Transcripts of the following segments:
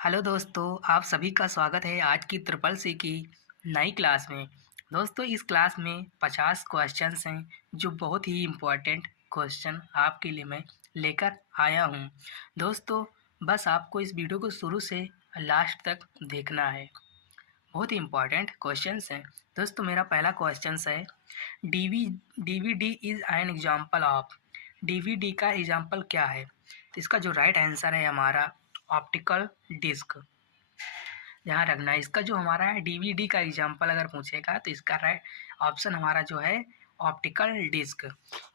Hello दोस्तों, आप सभी का स्वागत है आज की ट्रिपल सी की नई क्लास में। दोस्तों, इस क्लास में 50 क्वेश्चंस हैं जो बहुत ही इम्पोर्टेंट क्वेश्चन आपके लिए मैं लेकर आया हूं। दोस्तों, बस आपको इस वीडियो को शुरू से लास्ट तक देखना है। बहुत ही इम्पोर्टेंट क्वेश्चंस हैं। दोस्तों, मेरा पहला क्वेश्चन है, DV DVD is an example of. DVD का एग्जाम्पल क्या है? तो इसका जो राइट आंसर है हमारा ऑप्टिकल डिस्क। ध्यान रखना, इसका जो हमारा है डीवीडी का एग्जाम्पल अगर पूछेगा तो इसका राइट ऑप्शन हमारा जो है ऑप्टिकल डिस्क।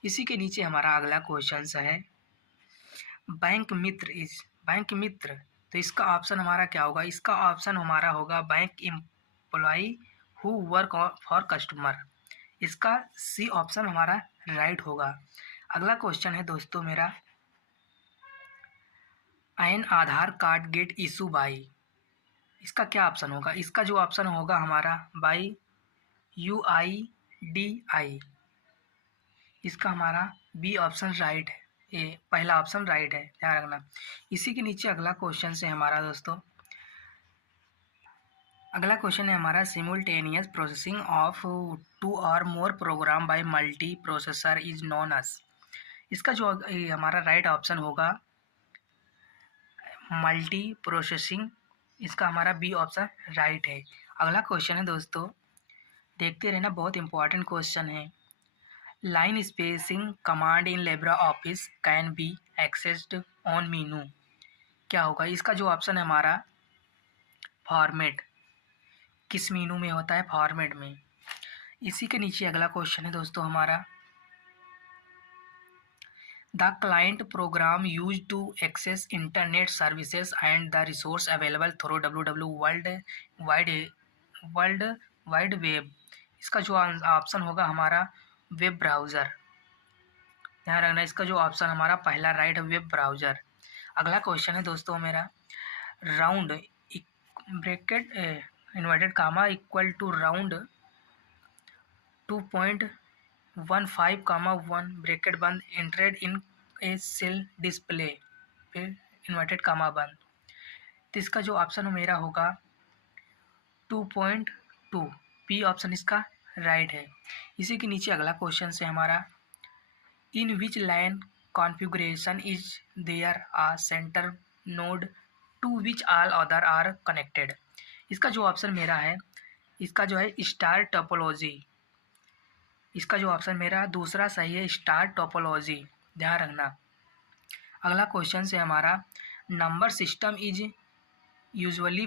इसी के नीचे हमारा अगला क्वेश्चन है, बैंक मित्र। तो इसका ऑप्शन हमारा क्या होगा? इसका ऑप्शन हमारा होगा bank employ who work for customer. इसका सी ऑप्शन हमारा राइट होगा। अगला क्वेश्चन है दोस्तों मेरा, an Aadhaar card get issue by. इसका क्या ऑप्शन होगा? इसका जो ऑप्शन होगा हमारा बाई UIDI। इसका हमारा बी ऑप्शन राइट है, ये पहला ऑप्शन राइट है, ध्यान रखना। इसी के नीचे अगला क्वेश्चन है हमारा दोस्तों, अगला क्वेश्चन है हमारा, सिमुलटेनियस प्रोसेसिंग ऑफ 2 और more program by multi processor is known as. इसका जो हमारा राइट ऑप्शन होगा मल्टी प्रोसेसिंग। इसका हमारा बी ऑप्शन राइट है। अगला क्वेश्चन है दोस्तों, देखते रहना, बहुत इंपॉर्टेंट क्वेश्चन है। Line spacing command in Libre office can be accessed on मेनू। क्या होगा? इसका जो ऑप्शन है हमारा फॉर्मेट। किस मेनू में होता है? फॉर्मेट में। इसी के नीचे अगला क्वेश्चन है दोस्तों हमारा, the client program use to access internet services and the resource available through W world wide web. इसका जो ऑप्शन होगा हमारा वेब ब्राउज़र। ध्यान रखना, इसका जो ऑप्शन हमारा पहला राइट है, वेब ब्राउज़र। अगला क्वेश्चन है दोस्तों मेरा, round bracket inverted comma equal to round 2.15 comma 1 bracket बंद entered in a cell display, फिर इन्वर्टेड कामा बंद। तो इसका जो ऑप्शन मेरा होगा 2.2, पी ऑप्शन इसका राइट है। इसी के नीचे अगला क्वेश्चन से हमारा, in which line configuration is there a center node to which all other are connected. इसका जो ऑप्शन मेरा है, इसका जो है स्टार टोपोलॉजी। इसका जो ऑप्शन मेरा दूसरा सही है, स्टार टोपोलॉजी। ध्यान रखना। अगला क्वेश्चन से हमारा, number system is usually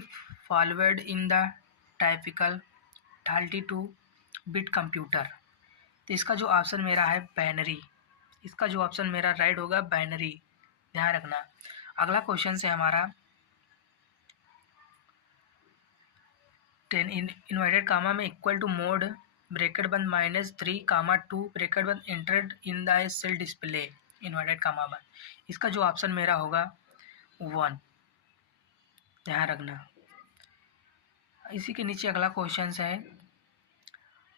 forward in the typical 32 bit computer. तो इसका जो ऑप्शन मेरा है बाइनरी। इसका जो ऑप्शन मेरा राइट होगा बाइनरी, ध्यान रखना। अगला क्वेश्चन से हमारा, 10 इन्वर्टेड कामा में इक्वल टू मोड ब्रैकेट बंद -3 कामा 2 ब्रैकेट बंद entered in the cell display inverted comma बंद। इसका जो ऑप्शन मेरा होगा 1, ध्यान रखना। इसी के नीचे अगला क्वेश्चन है,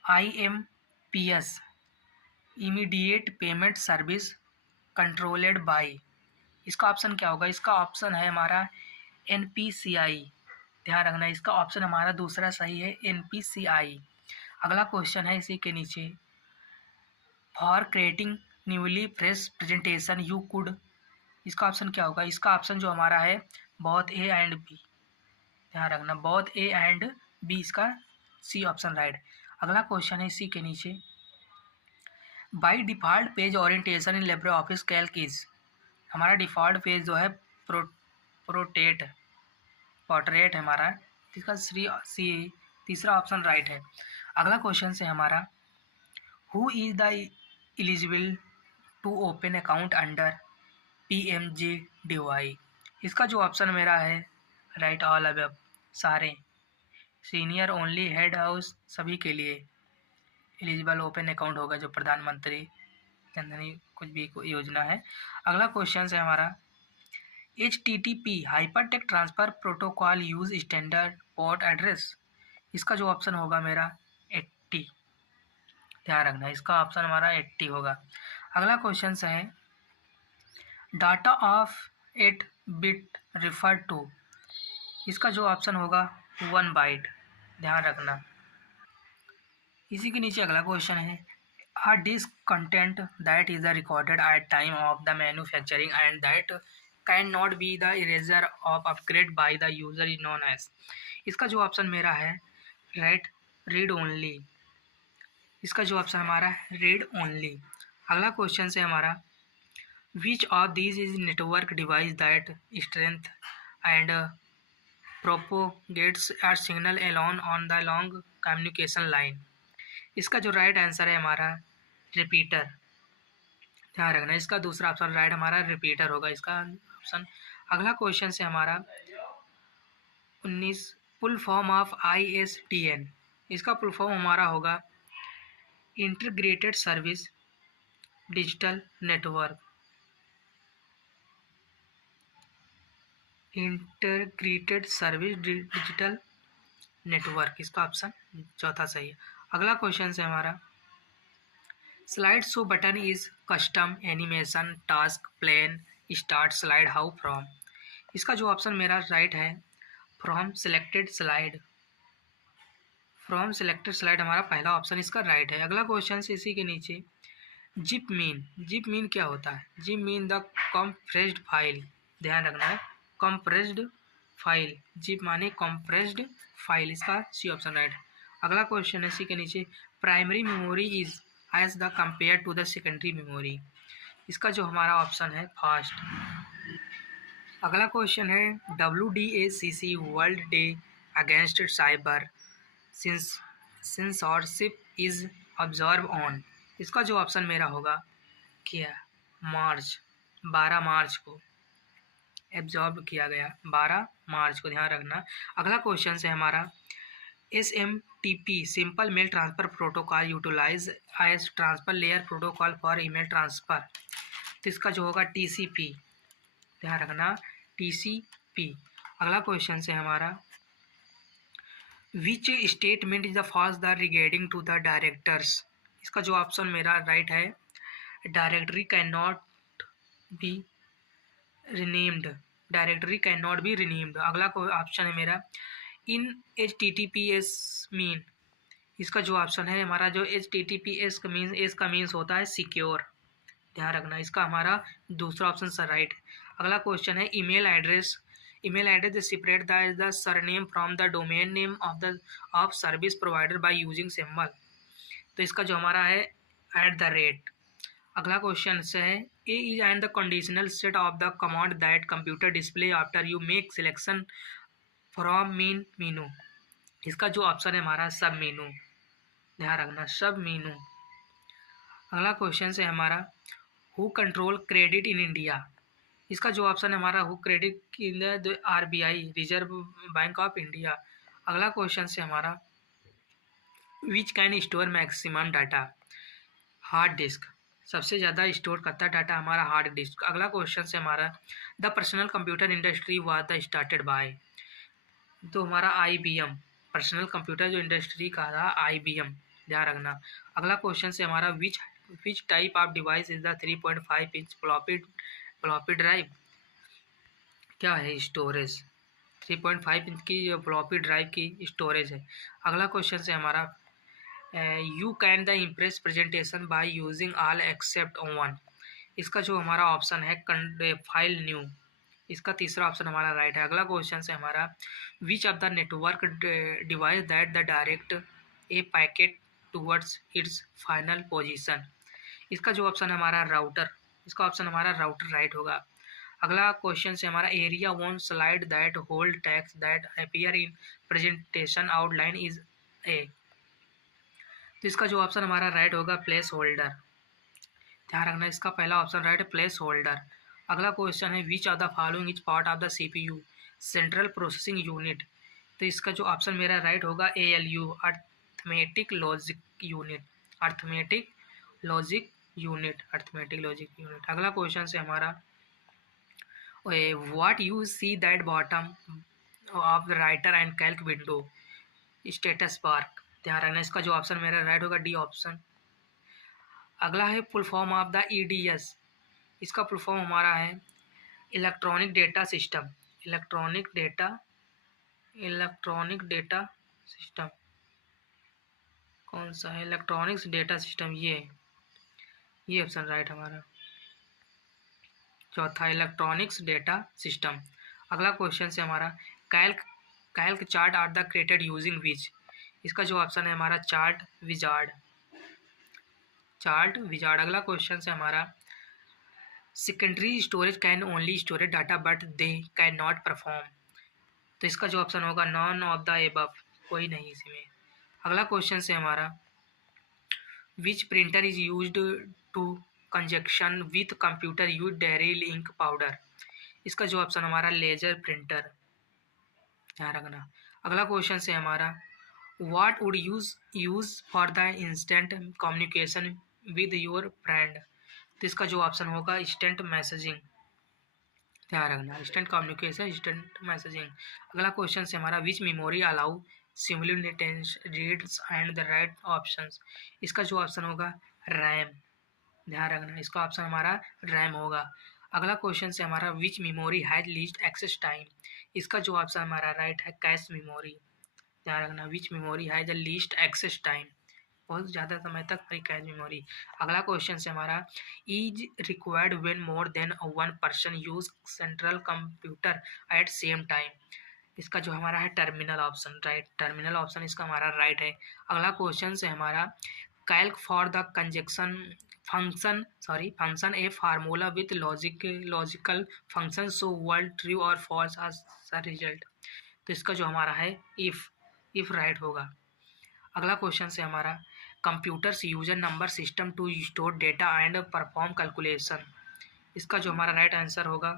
IMPS immediate payment service controlled by. इसका ऑप्शन क्या होगा? इसका ऑप्शन है हमारा NPCI। ध्यान रखना, इसका ऑप्शन हमारा दूसरा सही है, NPCI। अगला क्वेश्चन है इसी के नीचे, for creating newly fresh presentation you could. इसका ऑप्शन क्या होगा? इसका ऑप्शन जो हमारा है बोथ A एंड B। ध्यान रखना, बोथ A एंड B, इसका सी ऑप्शन राइट। अगला क्वेश्चन है इसी के नीचे, by default page orientation in Libre office Calc is. हमारा डिफ़ॉल्ट पेज जो है पोर्ट्रेट है हमारा, इसका तीसरा ऑप्शन राइट है। अगला क्वेश्चन से हमारा, who is the eligible to open account under PMJDY। इसका जो ऑप्शन मेरा है राइट ऑल अबव, सारे, सीनियर ओनली, हेड हाउस, सभी के लिए एलिजिबल ओपन अकाउंट होगा जो प्रधानमंत्री जनधन कुछ भी योजना है। अगला क्वेश्चन है हमारा, HTTP hypertext transfer protocol use standard port address. इसका जो ऑप्शन होगा मेरा 80, ध्यान रखना, इसका ऑप्शन हमारा 80 होगा। अगला क्वेश्चन है, data of 8 bit refer to. इसका जो ऑप्शन होगा 1 बाइट, ध्यान रखना। इसी के नीचे अगला क्वेश्चन है, a disk content that is recorded at time of the manufacturing and that cannot be the eraser of upgrade by the user is known as। इसका जो ऑप्शन मेरा है रीड ओनली, इसका जो ऑप्शन हमारा है रीड ओनली। अगला question से हमारा, which of these is network device that strength and propagates are signal along on the long communication line. इसका जो राइट आंसर है हमारा रिपीटर, ध्यान रखना। इसका दूसरा ऑप्शन राइट हमारा रिपीटर होगा, इसका ऑप्शन। अगला क्वेश्चन से हमारा 19, फुल फॉर्म ऑफ ISDN। इसका फुल फॉर्म हमारा होगा integrated service digital network, integrated service digital network, इसका ऑप्शन चौथा सही है। अगला क्वेश्चन से हमारा, slide show button is custom animation task pane start slide how from. इसका जो ऑप्शन मेरा राइट है from selected slide, from selected slide हमारा पहला ऑप्शन इसका राइट है। अगला क्वेश्चन से इसी के नीचे, जिप मीन क्या होता है? Zip mean the compressed file, ध्यान रखना है कॉम्प्रेस्ड फाइल, जिप माने कॉम्प्रेस्ड फाइल, इसका सी ऑप्शन राइट है। अगला क्वेश्चन है इसी के नीचे, primary memory is as the compare to the secondary memory. इसका जो हमारा ऑप्शन है फास्ट। अगला क्वेश्चन है, WDACC world day against cyber censorship is observe on. इसका जो ऑप्शन मेरा होगा क्या, मार्च, 12 मार्च को एब्जॉर्ब किया गया, 12 मार्च को, ध्यान रखना। अगला क्वेश्चन से हमारा, SMTP simple mail transfer protocol utilize as transfer layer protocol for email transfer. तो इसका जो होगा TCP, ध्यान रखना TCP। अगला क्वेश्चन से हमारा, which statement is the false the regarding to the directors. इसका जो ऑप्शन मेरा राइट है, directory can not be renamed, directory can not be renamed. अगला ऑप्शन है मेरा, इन HTTPS मीन। इसका जो ऑप्शन है हमारा, जो HTTPS का मीन, एस का मीन्स होता है सिक्योर, ध्यान रखना। इसका हमारा दूसरा ऑप्शन सर राइट है। अगला क्वेश्चन है, email address separate the surname from the domain name of service provider by using symbol. तो इसका जो हमारा है @ अगला क्वेश्चन से है, a is and the conditional set of the command that computer display after you make selection from menu. इसका जो ऑप्शन है हमारा सब मीनू, ध्यान रखना सब मीनू। अगला क्वेश्चन से हमारा, who control credit in India. इसका जो ऑप्शन है हमारा, who credit in the RBI reserve bank of India. अगला क्वेश्चन से हमारा, which can store maximum data. Hard disk, सबसे ज़्यादा स्टोर करता डाटा हमारा हार्ड डिस्क। अगला क्वेश्चन से हमारा, the personal computer industry was the started by. तो हमारा IBM, पर्सनल कंप्यूटर जो इंडस्ट्री का था IBM, ध्यान रखना। अगला क्वेश्चन से हमारा, which type of device is the 3.5 inch floppy drive. क्या है स्टोरेज, 3.5 इंच की जो फ्लॉपी ड्राइव की स्टोरेज है। अगला क्वेश्चन से हमारा, you can the impress presentation by using all except one. इसका जो हमारा ऑप्शन है फाइल न्यू। इसका तीसरा ऑप्शन हमारा राइट है। अगला क्वेश्चन से हमारा, which of the network device that the direct A packet towards its final position. इसका जो ऑप्शन हमारा राउटर, इसका ऑप्शन हमारा राउटर राइट होगा। अगला क्वेश्चन से हमारा, area one slide that hold text that appear in presentation outline is a. तो इसका जो ऑप्शन हमारा राइट होगा प्लेस होल्डर, ध्यान रखना इसका पहला ऑप्शन राइट है प्लेस होल्डर। अगला क्वेश्चन है, which of the following is part of the CPU central processing unit. तो इसका जो ऑप्शन मेरा राइट होगा ALU arithmetic logic unit, arithmetic logic unit, arithmetic logic unit. अगला क्वेश्चन से हमारा, what you see that bottom of the writer and Calc window status bar. ध्यान रखना इसका जो ऑप्शन मेरा राइट होगा D ऑप्शन। अगला है, full form of the EDS। इसका फुल फॉर्म हमारा है electronic data system, electronic data electronic data system कौन सा है? इलेक्ट्रॉनिक्स डेटा सिस्टम, ये ऑप्शन राइट हमारा। चौथा इलेक्ट्रॉनिक्स डेटा सिस्टम। अगला क्वेश्चन से हमारा calc calc chart are the created using which. इसका जो ऑप्शन है हमारा चार्ट विजार्ड। अगला क्वेश्चन से हमारा secondary storage can only storage data but they can not perform. तो इसका जो ऑप्शन होगा नॉन ऑफ द एबव, कोई नहीं इसमें। अगला क्वेश्चन से हमारा which printer is used to conjunction with computer use dry ink powder. इसका जो ऑप्शन हमारा लेजर प्रिंटर, ध्यान रखना। अगला क्वेश्चन से हमारा what would use for the instant communication with your friend. तो इसका जो ऑप्शन होगा इंस्टेंट मैसेजिंग, ध्यान रखना। Instant communication, instant messaging. अगला क्वेश्चन से हमारा which memory allow simulated reads and the write options. इसका जो ऑप्शन होगा रैम, ध्यान रखना। इसका ऑप्शन हमारा रैम होगा। अगला क्वेश्चन से हमारा which memory has least access time. इसका जो ऑप्शन हमारा राइट है कैश मेमोरी, ध्यान रखना। Which memory has the least access time, बहुत ज़्यादा समय तक फ्री कैश मेमोरी। अगला क्वेश्चन से हमारा is required when more than one person use central computer at same time. इसका जो हमारा है terminal option, right. Terminal option इसका हमारा राइट है। अगला क्वेश्चन से हमारा Calc for the conjunction function a formula with logical function so world true और फॉल्स आर रिजल्ट। तो इसका जो हमारा है इफ राइट होगा। अगला क्वेश्चन से हमारा computers user number system to store data and perform calculation. इसका जो हमारा राइट आंसर होगा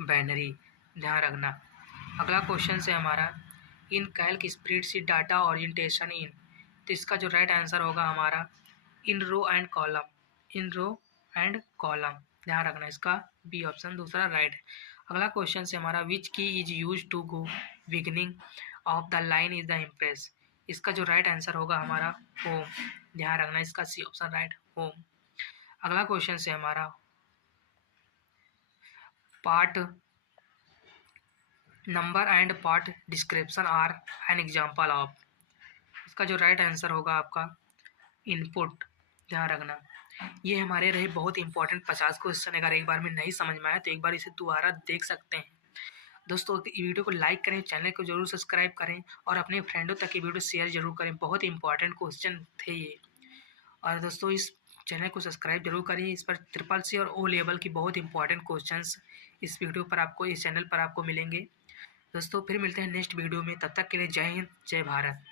बाइनरी, ध्यान रखना। अगला क्वेश्चन से हमारा in Calc spreadsheet data orientation in. तो इसका जो राइट आंसर होगा हमारा इन रो एंड कॉलम, ध्यान रखना। इसका बी ऑप्शन दूसरा राइट है। अगला क्वेश्चन से हमारा which key is use to go beginning of the line is the impress. इसका जो राइट आंसर होगा हमारा होम, ध्यान रखना। इसका सी ऑप्शन राइट, होम। अगला क्वेश्चन से हमारा part number and part description are an example of. इसका जो राइट आंसर होगा आपका इनपुट, ध्यान रखना। ये हमारे रहे बहुत इंपॉर्टेंट 50 क्वेश्चन। अगर एक बार में नहीं समझ में आया तो एक बार इसे दोबारा देख सकते हैं। दोस्तों वीडियो को लाइक करें, चैनल को जरूर सब्सक्राइब करें और अपने फ्रेंडों तक ये वीडियो शेयर जरूर करें। बहुत इंपॉर्टेंट क्वेश्चन थे ये। और दोस्तों इस चैनल को सब्सक्राइब जरूर करिए। इस पर CCC और O लेवल की बहुत इंपॉर्टेंट क्वेश्चंस इस वीडियो पर आपको, इस चैनल पर आपको मिलेंगे। दोस्तों फिर मिलते हैं नेक्स्ट वीडियो में, तब तक के लिए जय हिंद, जय भारत।